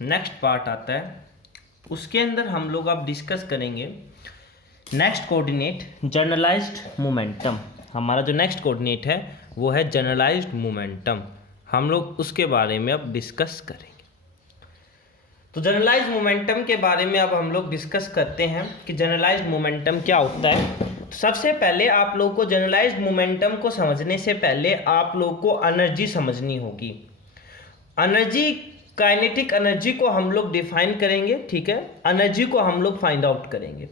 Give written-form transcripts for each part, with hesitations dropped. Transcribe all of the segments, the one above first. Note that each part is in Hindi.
नेक्स्ट पार्ट आता है, उसके अंदर हम लोग अब डिस्कस करेंगे नेक्स्ट कोऑर्डिनेट जनरलाइज्ड मोमेंटम। हमारा जो नेक्स्ट कोऑर्डिनेट है वो है जनरलाइज्ड मोमेंटम। हम लोग उसके बारे में अब डिस्कस करेंगे। तो जनरलाइज्ड मोमेंटम के बारे में अब हम लोग डिस्कस करते हैं कि जनरलाइज्ड मोमेंटम क्या होता है। तो सबसे पहले आप लोगों को जनरलाइज्ड मोमेंटम को समझने से पहले आप लोगों को एनर्जी समझनी होगी। एनर्जी, काइनेटिक एनर्जी को हम लोग डिफाइन करेंगे, ठीक है। एनर्जी को हम लोग फाइंड आउट करेंगे,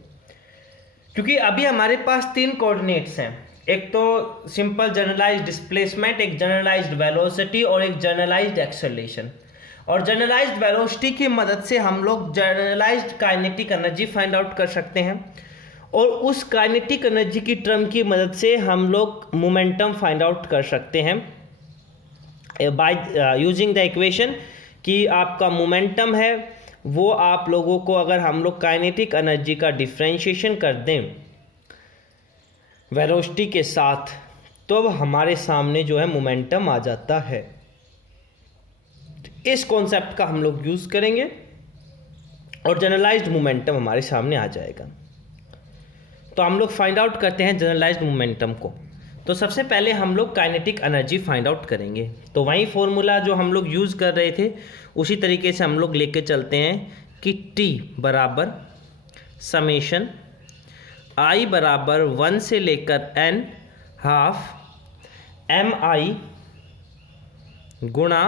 क्योंकि अभी हमारे पास तीन कोऑर्डिनेट्स हैं। एक तो सिंपल जनरलाइज्ड डिस्प्लेसमेंट, एक जनरलाइज्ड वेलोसिटी और एक जनरलाइज्ड एक्सेलरेशन। और जनरलाइज्ड वेलोसिटी की मदद से हम लोग generalized kinetic energy find out कर सकते हैं, और उस काइनेटिक एनर्जी की टर्म की मदद से हम लोग मोमेंटम फाइंड आउट कर सकते हैं बाय यूजिंग द इक्वेशन कि आपका मोमेंटम है वो आप लोगों को, अगर हम लोग काइनेटिक एनर्जी का डिफरेंशिएशन कर दें वेलोसिटी के साथ, तो अब हमारे सामने जो है मोमेंटम आ जाता है। इस कॉन्सेप्ट का हम लोग यूज़ करेंगे और जनरलाइज्ड मोमेंटम हमारे सामने आ जाएगा। तो हम लोग फाइंड आउट करते हैं जनरलाइज्ड मोमेंटम को। तो सबसे पहले हम लोग काइनेटिक एनर्जी फाइंड आउट करेंगे। तो वही फॉर्मूला जो हम लोग यूज़ कर रहे थे उसी तरीके से हम लोग लेके चलते हैं कि T बराबर समेशन I बराबर 1 से लेकर n हाफ MI गुणा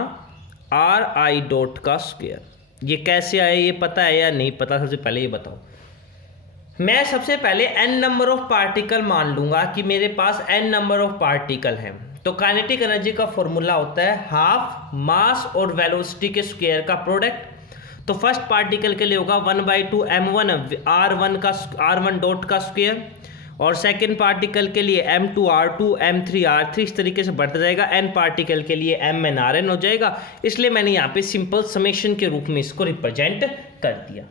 RI डॉट का स्क्वायर। ये कैसे आए, ये पता है या नहीं पता? सबसे पहले ये बताओ। मैं सबसे पहले n नंबर ऑफ पार्टिकल मान लूंगा कि मेरे पास n नंबर ऑफ पार्टिकल हैं। तो काइनेटिक एनर्जी का फॉर्मूला होता है हाफ मास और वेलोसिटी के स्क्वायर का प्रोडक्ट। तो फर्स्ट पार्टिकल के लिए होगा 1/2 m1 r1 डॉट का स्क्वायर, और सेकंड पार्टिकल के लिए m2 r2 m3 r3, इस तरीके से बढ़ता जाएगा। n पार्टिकल के लिए mn rn हो जाएगा। इसलिए मैंने यहाँ पे सिंपल समेशन के रूप में इसको रिप्रेजेंट कर दिया,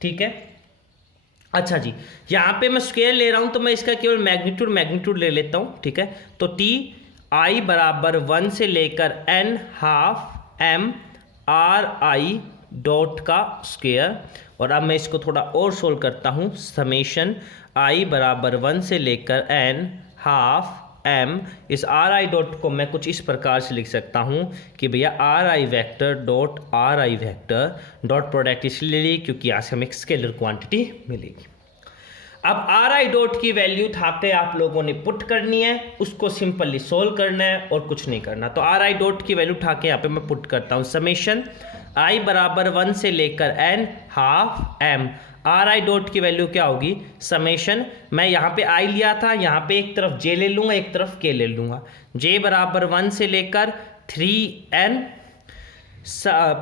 ठीक है। अच्छा जी, यहाँ पे मैं स्क्वायर ले रहा हूँ तो मैं इसका केवल मैग्नीट्यूड ले लेता हूँ, ठीक है। तो T I बराबर 1 से लेकर n half m RI dot का स्क्वायर। और अब मैं इसको थोड़ा और सोल्व करता हूँ। समेशन I बराबर 1 से लेकर n हाफ m, इस RI डॉट को मैं कुछ इस प्रकार से लिख सकता हूँ कि भैया RI vector dot RI vector dot product इसलिए ली क्योंकि यहाँ से हमें एक स्केलर क्वांटिटी मिलेगी। अब RI डॉट की वैल्यू उठा के आप लोगों ने पुट करनी है, उसको सिंपली सोल्व करना है और कुछ नहीं करना। तो RI डॉट की वैल्यू उठा के यहाँ पे मैं पुट करता हूँ। समेशन I बराबर 1 से लेकर n half m, RI dot की वैल्यू क्या होगी? समेशन, मैं यहाँ पे I लिया था, यहाँ पे एक तरफ J ले लूँगा, एक तरफ K ले लूँगा। J बराबर 1 से लेकर 3n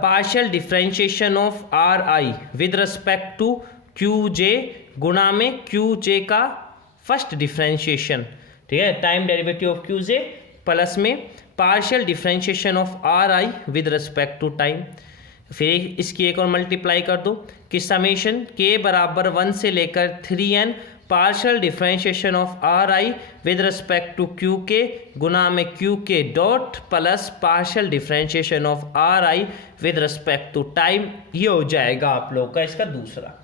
partial differentiation of RI with respect to QJ गुणा में QJ का फर्स्ट डिफरेंशिएशन, ठीक है, time derivative of QJ plus में partial differentiation of RI with respect to time. फिर इसकी एक और मल्टीप्लाई कर दो कि समेशन K बराबर 1 से लेकर 3n partial differentiation of RI with respect to QK गुना में QK dot plus partial differentiation of RI with respect to time. ये हो जाएगा आप लोग का इसका दूसरा।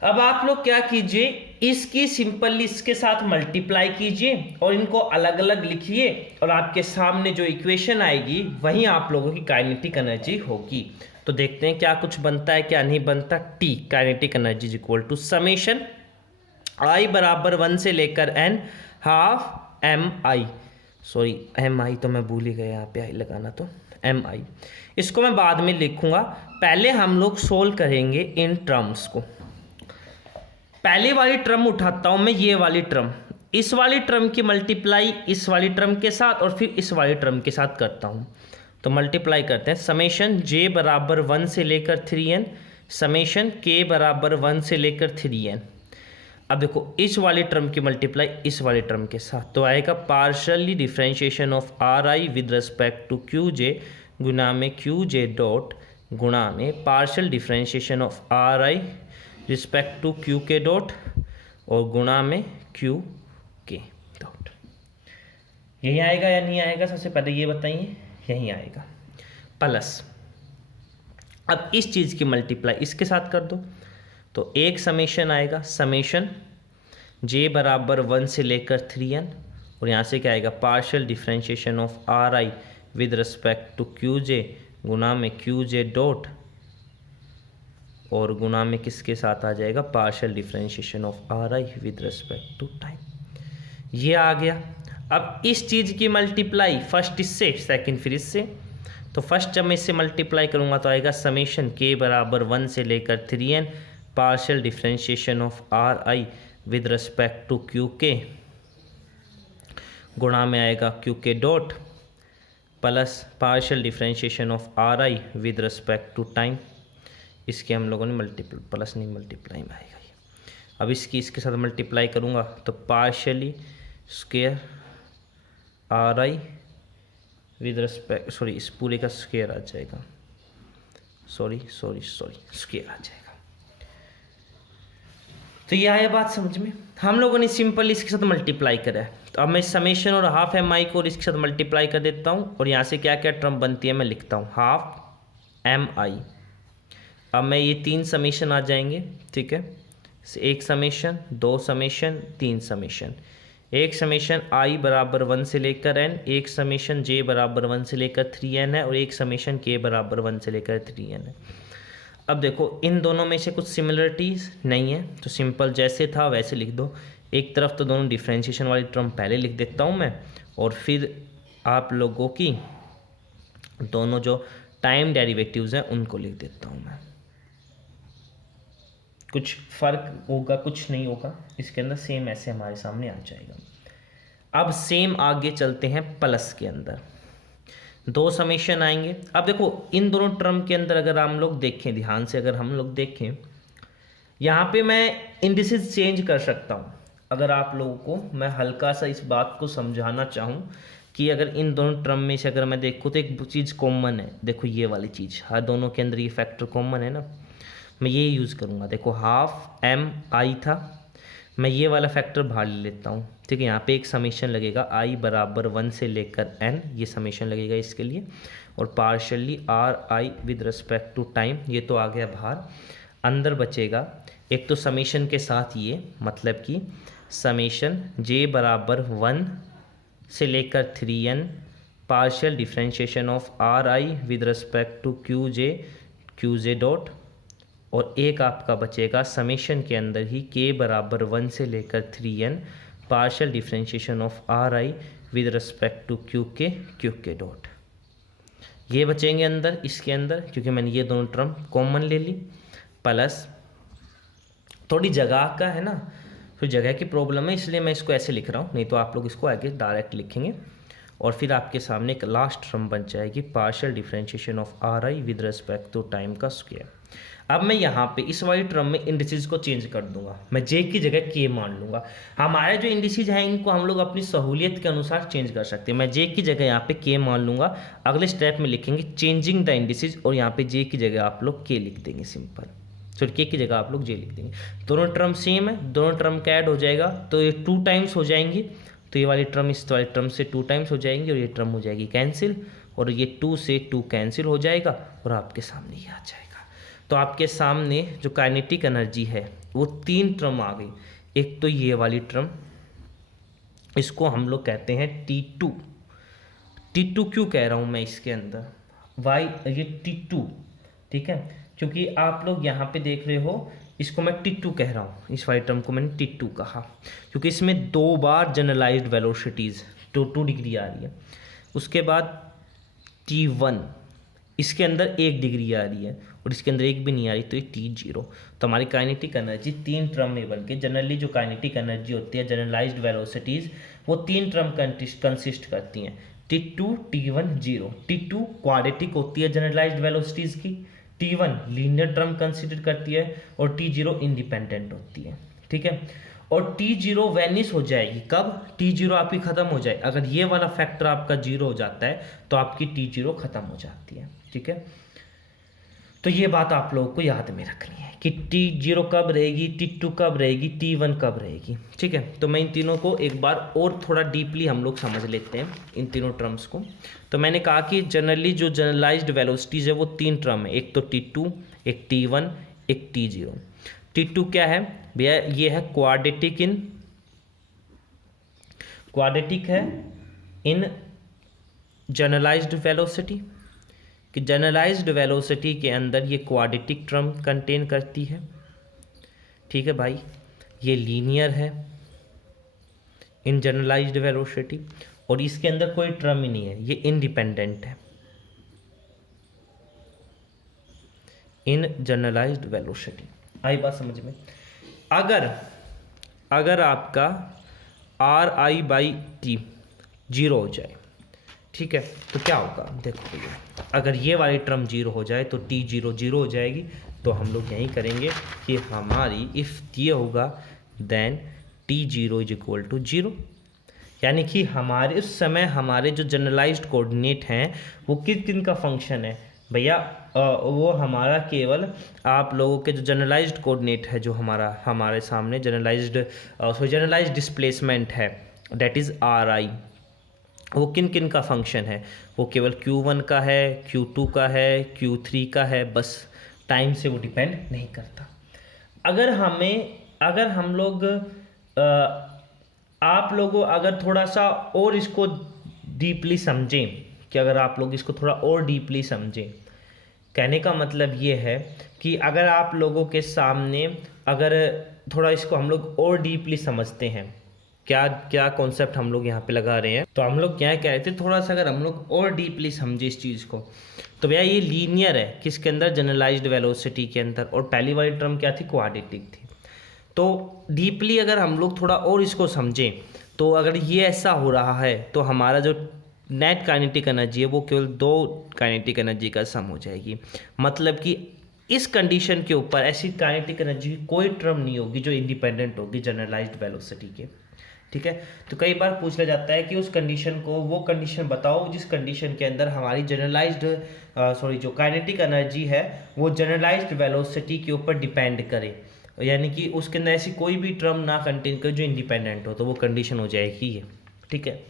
अब आप लोग क्या कीजिए, इसकी सिंपली इसके साथ मल्टीप्लाई कीजिए और इनको अलग अलग लिखिए, और आपके सामने जो इक्वेशन आएगी वही आप लोगों की काइनेटिक एनर्जी होगी। तो देखते हैं क्या कुछ बनता है क्या नहीं बनता। T kinetic energy is equal to summation I बराबर 1 से लेकर n half MI, sorry MI तो मैं भूल ही गया यहाँ पे I लगाना, तो MI इसको मैं बाद में लिखूंगा। पहले हम लोग सोल्व करेंगे इन टर्म्स को। पहली वाली टर्म उठाता हूं मैं, ये वाली टर्म, इस वाली टर्म की मल्टीप्लाई इस वाली टर्म के साथ और फिर इस वाली टर्म के साथ करता हूं। तो मल्टीप्लाई करते हैं। समेशन J बराबर 1 से लेकर 3n समेशन K बराबर 1 से लेकर 3n। अब देखो इस वाली टर्म की मल्टीप्लाई इस वाली टर्म के साथ, तो आएगा partially differentiation of RI with respect to QJ गुना में QJ डॉट गुणा में partial differentiation of RI respect to QK dot और गुणा में QK डॉट। यही आएगा या नहीं आएगा? सबसे पहले ये बताइए। यही आएगा। प्लस अब इस चीज़ की मल्टीप्लाई इसके साथ कर दो, तो एक समेशन आएगा, समेशन जे बराबर 1 से लेकर 3n, और यहाँ से क्या आएगा, partial differentiation of R I with respect to Q J गुना में क्यू जे डॉट, और गुना में किसके साथ आ जाएगा, partial differentiation of R I with respect to time. ये आ गया। अब इस चीज़ की मल्टीप्लाई फर्स्ट इससे, सेकंड फिर इससे, तो फर्स्ट जब मैं इससे मल्टीप्लाई करूँगा तो आएगा समेशन के बराबर 1 से लेकर 3n partial differentiation of R I with respect to Q K, गुणा में आएगा क्यू के dot plus partial differentiation of R I with respect to time. इसके हम लोगों ने मल्टीप्लाई, प्लस नहीं मल्टीप्लाई में आएगा ये। अब इसके साथ मल्टीप्लाई करूँगा तो partially square are I with respect, sorry इस पूरे का स्क्वायर आ जाएगा, सॉरी स्क्वायर आ जाएगा। तो ये आया बात समझ में। हम लोगों ने सिंपल इसके साथ मल्टीप्लाई करा है, तो अब मैं समेशन और हाफ एम आई को इसके साथ मल्टीप्लाई कर देता हूँ, और यहाँ से क्या क्या टर्म बनती है मैं लिखता हूँ, हाफ एम आई। अब मैं ये 3 समेशन आ जाएंगे, ठीक है, एक समेशन, 2 समेशन, 3 समेशन, एक समेशन आई बराबर 1 से लेकर n, एक समेशन जे बराबर 1 से लेकर 3n है, और एक समेशन के बराबर 1 से लेकर 3n है। अब देखो इन दोनों में से कुछ सिमिलरिटीज़ नहीं है, तो सिंपल जैसे था वैसे लिख दो। एक तरफ तो दोनों डिफ्रेंशिएशन वाली टर्म पहले लिख देता हूँ मैं, और फिर आप लोगों की दोनों जो टाइम डेरिवेटिव्स हैं उनको लिख देता हूँ मैं। कुछ फ़र्क होगा, कुछ नहीं होगा, इसके अंदर सेम ऐसे हमारे सामने आ जाएगा। अब सेम आगे चलते हैं प्लस के अंदर, 2 समेशन आएंगे। अब देखो इन दोनों टर्म के अंदर अगर हम लोग देखें ध्यान से, अगर हम लोग देखें यहाँ पे मैं इंडिसेस चेंज कर सकता हूँ। अगर आप लोगों को मैं हल्का सा इस बात को समझाना चाहूँ कि अगर इन दोनों टर्म में से अगर मैं देखूँ तो एक चीज़ कॉमन है, देखो ये वाली चीज़, हर दोनों के अंदर ये फैक्टर कॉमन है ना, मैं ये यूज़ करूँगा। देखो हाफ एम आई था, मैं ये वाला फैक्टर बाहर ले लेता हूँ, ठीक है। यहाँ पे एक समेशन लगेगा आई बराबर 1 से लेकर n, ये समेशन लगेगा इसके लिए, और partially R I with respect to time, ये तो आ गया बाहर। अंदर बचेगा एक तो समेशन के साथ ये, मतलब कि समेशन जे बराबर 1 से लेकर 3n partial differentiation of R I with respect to Q J dot, और एक आपका बचेगा समेशन के अंदर ही के बराबर 1 से लेकर 3n partial differentiation of R I with respect to Q के डॉट। ये बचेंगे अंदर, इसके अंदर, क्योंकि मैंने ये दोनों टर्म कॉमन ले ली, प्लस थोड़ी जगह का है ना, तो जगह की प्रॉब्लम है इसलिए मैं इसको ऐसे लिख रहा हूँ, नहीं तो आप लोग इसको आगे डायरेक्ट लिखेंगे। और फिर आपके सामने एक लास्ट टर्म बन जाएगी partial differentiation of R I with respect to time का स्क्वायर। अब मैं यहाँ पे इस वाली टर्म में इंडिसेस को चेंज कर दूंगा, मैं जे की जगह के मान लूंगा। हमारे जो इंडिसेस हैं इनको हम लोग अपनी सहूलियत के अनुसार चेंज कर सकते हैं। मैं जे की जगह यहाँ पे के मान लूंगा, अगले स्टेप में लिखेंगे चेंजिंग द इंडिसेस, और यहाँ पे जे की जगह आप लोग के लिख देंगे, सिंपल। सॉरी के की जगह आप लोग जे लिख देंगे। दोनों टर्म सेम है, दोनों टर्म का ऐड हो जाएगा तो ये 2 टाइम्स हो जाएंगी, तो ये वाली टर्म इस वाली टर्म से 2 टाइम्स हो जाएंगी, और ये टर्म हो जाएगी कैंसिल, और ये 2 से 2 कैंसिल हो जाएगा, और आपके सामने ये आ जाएगा। तो आपके सामने जो काइनेटिक एनर्जी है वो 3 टर्म आ गई। एक तो ये वाली टर्म, इसको हम लोग कहते हैं T2। T2 क्यों कह रहा हूँ मैं इसके अंदर, वाई ये T2, ठीक है, क्योंकि आप लोग यहाँ पे देख रहे हो, इसको मैं T2 कह रहा हूँ, इस वाली टर्म को मैंने T2 कहा क्योंकि इसमें 2 बार जनरलाइज्ड वेलोसिटीज़ 2 डिग्री आ रही है। उसके बाद T1, इसके अंदर 1 डिग्री आ रही है, और इसके अंदर 1 भी नहीं आ रही, तो ये T0। तो हमारी काइनेटिक एनर्जी 3 टर्म में बन के, जनरली जो काइनेटिक एनर्जी होती है जनरलाइज्ड वेलोसिटीज़ वो 3 टर्म कंसिस्ट करती हैं, T2 T1 0। T2 क्वाड्रेटिक होती है जनरलाइज्ड वेलोसिटीज़ की, T1 लीनियर टर्म कंसिडर करती है, और T0 इंडिपेंडेंट होती है, ठीक है। और T0 वैनिश हो जाएगी कब, T0 आपकी ख़त्म हो जाए, अगर ये वाला फैक्टर आपका 0 हो जाता है तो आपकी T0 ख़त्म हो जाती है, ठीक है। तो ये बात आप लोगों को याद में रखनी है। कि T0 कब रहेगी, T2 कब रहेगी, T1 कब रहेगी। ठीक है, तो मैं इन तीनों को एक बार और थोड़ा डीपली हम लोग समझ लेते हैं इन तीनों टर्म्स को। तो मैंने कहा कि जनरली जो जनरलाइज्ड वेलोसिटीज है वो 3 टर्म है, एक तो T2, एक T1, एक T0। T2 क्या है भैया, ये है क्वाड्रेटिक है इन जनरलाइज्ड वेलोसिटी, कि जनरलाइज्ड वेलोसिटी के अंदर ये क्वाड्रेटिक टर्म कंटेन करती है। ठीक है भाई, ये लीनियर है इन जनरलाइज्ड वेलोसिटी, और इसके अंदर कोई टर्म ही नहीं है, ये इंडिपेंडेंट है इन जनरलाइज्ड वेलोसिटी। आई बात समझ में। अगर आपका RI/T 0 हो जाए, ठीक है, तो क्या होगा देखो भैया, अगर ये वाली टर्म 0 हो जाए तो T0 0 हो जाएगी। तो हम लोग यही करेंगे कि हमारी इफ़ ये होगा देन T0 = 0, यानी कि हमारे उस समय हमारे जो जनरलाइज्ड कोऑर्डिनेट हैं वो किस किन का फंक्शन है भैया, वो हमारा केवल आप लोगों के जो जनरलाइज्ड कोऑर्डिनेट है, जो हमारे सामने जनरलाइज्ड डिस्प्लेसमेंट है, दैट इज़ RI, वो किन किन का फंक्शन है, वो केवल Q1 का है, Q2 का है, Q3 का है, बस टाइम से वो डिपेंड नहीं करता। अगर हम लोग आप लोगों अगर थोड़ा सा और इसको डीपली समझें, कि अगर आप लोग इसको थोड़ा और डीपली समझें, कहने का मतलब ये है कि अगर आप लोगों के सामने अगर थोड़ा इसको हम लोग और डीपली समझते हैं, क्या कॉन्सेप्ट हम लोग यहाँ पे लगा रहे हैं, तो हम लोग क्या कह रहे थे, थोड़ा सा अगर हम लोग और डीपली समझे इस चीज़ को, तो भैया ये लीनियर है किसके अंदर, जनरलाइज्ड वेलोसिटी के अंदर, और पहली वाली टर्म क्या थी, क्वाड्रेटिक थी। तो डीपली अगर हम लोग थोड़ा और इसको समझें, तो अगर ये ऐसा हो रहा है तो हमारा जो नेट काइनेटिक एनर्जी है वो केवल 2 काइनेटिक एनर्जी का सम हो जाएगी। मतलब कि इस कंडीशन के ऊपर ऐसी काइनेटिक एनर्जी की कोई टर्म नहीं होगी जो इंडिपेंडेंट होगी जनरलाइज्ड वेलोसिटी के। ठीक है, तो कई बार पूछ लिया जाता है कि उस कंडीशन को, वो कंडीशन बताओ जिस कंडीशन के अंदर हमारी जो काइनेटिक एनर्जी है वो जनरलाइज्ड वेलोसिटी के ऊपर डिपेंड करे, यानी कि उसके अंदर ऐसी कोई भी टर्म ना कंटेन करे जो इंडिपेंडेंट हो, तो वो कंडीशन हो जाएगी ये। ठीक है,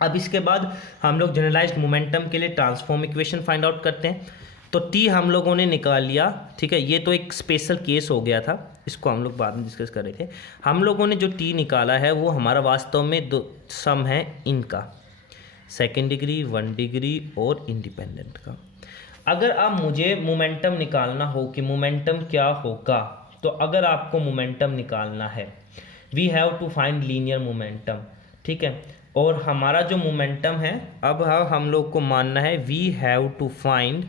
अब इसके बाद हम लोग जनरलाइज्ड मोमेंटम के लिए ट्रांसफॉर्म इक्वेशन फाइंड आउट करते हैं। तो T हम लोगों ने निकाल लिया। ठीक है, ये तो एक स्पेशल केस हो गया था, इसको हम लोग बाद में डिस्कस कर रहे थे। हम लोगों ने जो T निकाला है वो हमारा वास्तव में 2 सम है इनका, 2nd डिग्री, 1 डिग्री और इंडिपेंडेंट का। अगर अब मुझे मोमेंटम निकालना हो कि मोमेंटम क्या होगा, तो अगर आपको मोमेंटम निकालना है, we have to find linear momentum. ठीक है, और हमारा जो मोमेंटम है, अब हम लोग को मानना है we have to find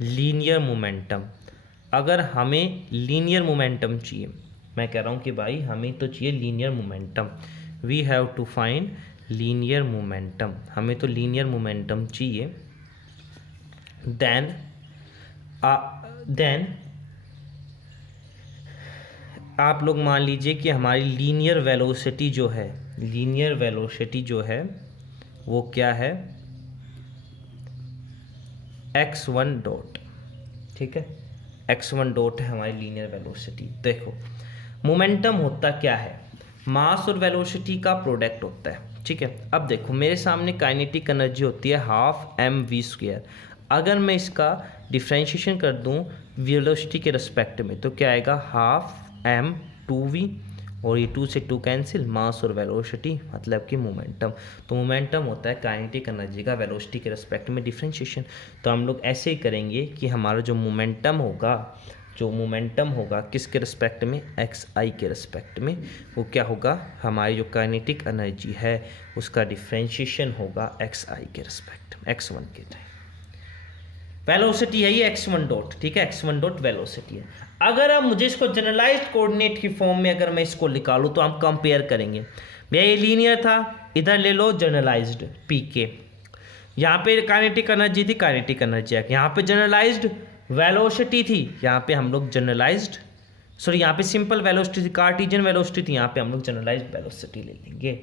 linear momentum. अगर हमें लीनियर मोमेंटम चाहिए, मैं कह रहा हूँ कि भाई हमें तो चाहिए linear momentum, we have to find linear momentum, हमें तो लीनियर मोमेंटम चाहिए। देन आप लोग मान लीजिए कि हमारी लीनियर वेलोसिटी जो है वो क्या है, x1 डॉट। ठीक है, x1 डॉट है हमारी लीनियर वेलोसिटी। देखो मोमेंटम होता क्या है, मास और वेलोसिटी का प्रोडक्ट होता है। ठीक है, अब देखो मेरे सामने काइनेटिक एनर्जी होती है 12mv²। अगर मैं इसका डिफ्रेंशिएशन कर दूं वेलोसिटी के रिस्पेक्ट में, तो क्या आएगा 12m2v, और ये 2 से 2 कैंसिल, मास और वेलोसिटी मतलब कि मोमेंटम। तो मोमेंटम होता है काइनेटिक एनर्जी का वेलोसिटी के रिस्पेक्ट में डिफ्रेंशिएशन। तो हम लोग ऐसे ही करेंगे कि हमारा जो मोमेंटम होगा किसके रिस्पेक्ट में, xi के रिस्पेक्ट में, वो क्या होगा, हमारी जो काइनेटिक एनर्जी है उसका डिफ्रेंशिएशन होगा xi के रिस्पेक्ट में, x1 के टाइम। वेलोसिटी है ये x1 डॉट। ठीक है, x1 डॉट वेलोसिटी है। अगर अब मुझे इसको जनरलाइज्ड कोऑर्डिनेट की फॉर्म में अगर मैं इसको निकालूं, तो हम कंपेयर करेंगे। भैया ये लीनियर था, इधर ले लो जनरलाइज्ड pk, यहाँ पे काइनेटिक एनर्जी थी, काइनेटिक एनर्जी यहाँ पे जनरलाइज्ड वेलोसिटी थी, यहाँ पे हम लोग यहाँ पे सिंपल वेलोसिटी थी, कार्टेशियन वेलोसिटी थी, यहाँ पे हम लोग जनरलाइज्ड वेलोसिटी ले लेंगे।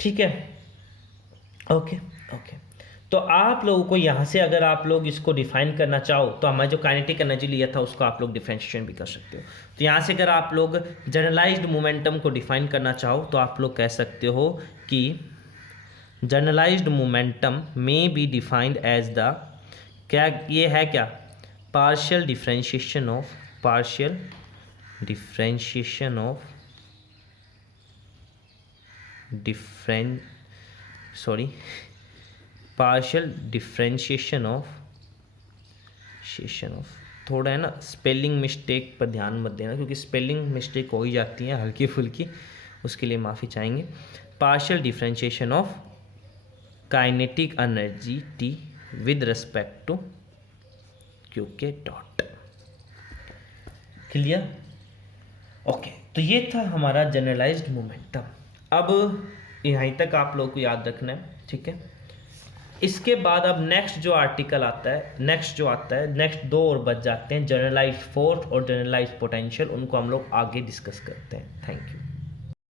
ठीक है, ओके। तो आप लोगों को यहाँ से अगर आप लोग इसको डिफाइन करना चाहो तो हमारा जो काइनेटिक एनर्जी लिया था उसको आप लोग डिफरेंशिएशन भी कर सकते हो। तो यहाँ से अगर आप लोग जनरलाइज्ड मोमेंटम को डिफाइन करना चाहो तो आप लोग कह सकते हो कि जनरलाइज्ड मोमेंटम में बी डिफाइंड एज द, क्या ये है क्या, partial differentiation of partial differentiation of थोड़ा है ना स्पेलिंग मिस्टेक पर ध्यान मत देना क्योंकि स्पेलिंग मिस्टेक हो ही जाती है हल्की फुल्की, उसके लिए माफ़ी चाहेंगे। Partial differentiation of kinetic energy T with respect to Q के डॉट। क्लियर? ओके, तो ये था हमारा जनरलाइज्ड मोमेंटम। अब यहीं तक आप लोगों को याद रखना है, ठीक है। इसके बाद अब नेक्स्ट जो आर्टिकल आता है, नेक्स्ट दो और बच जाते हैं, जनरलाइज्ड फोर्स और जनरलाइज्ड पोटेंशियल, उनको हम लोग आगे डिस्कस करते हैं। Thank you.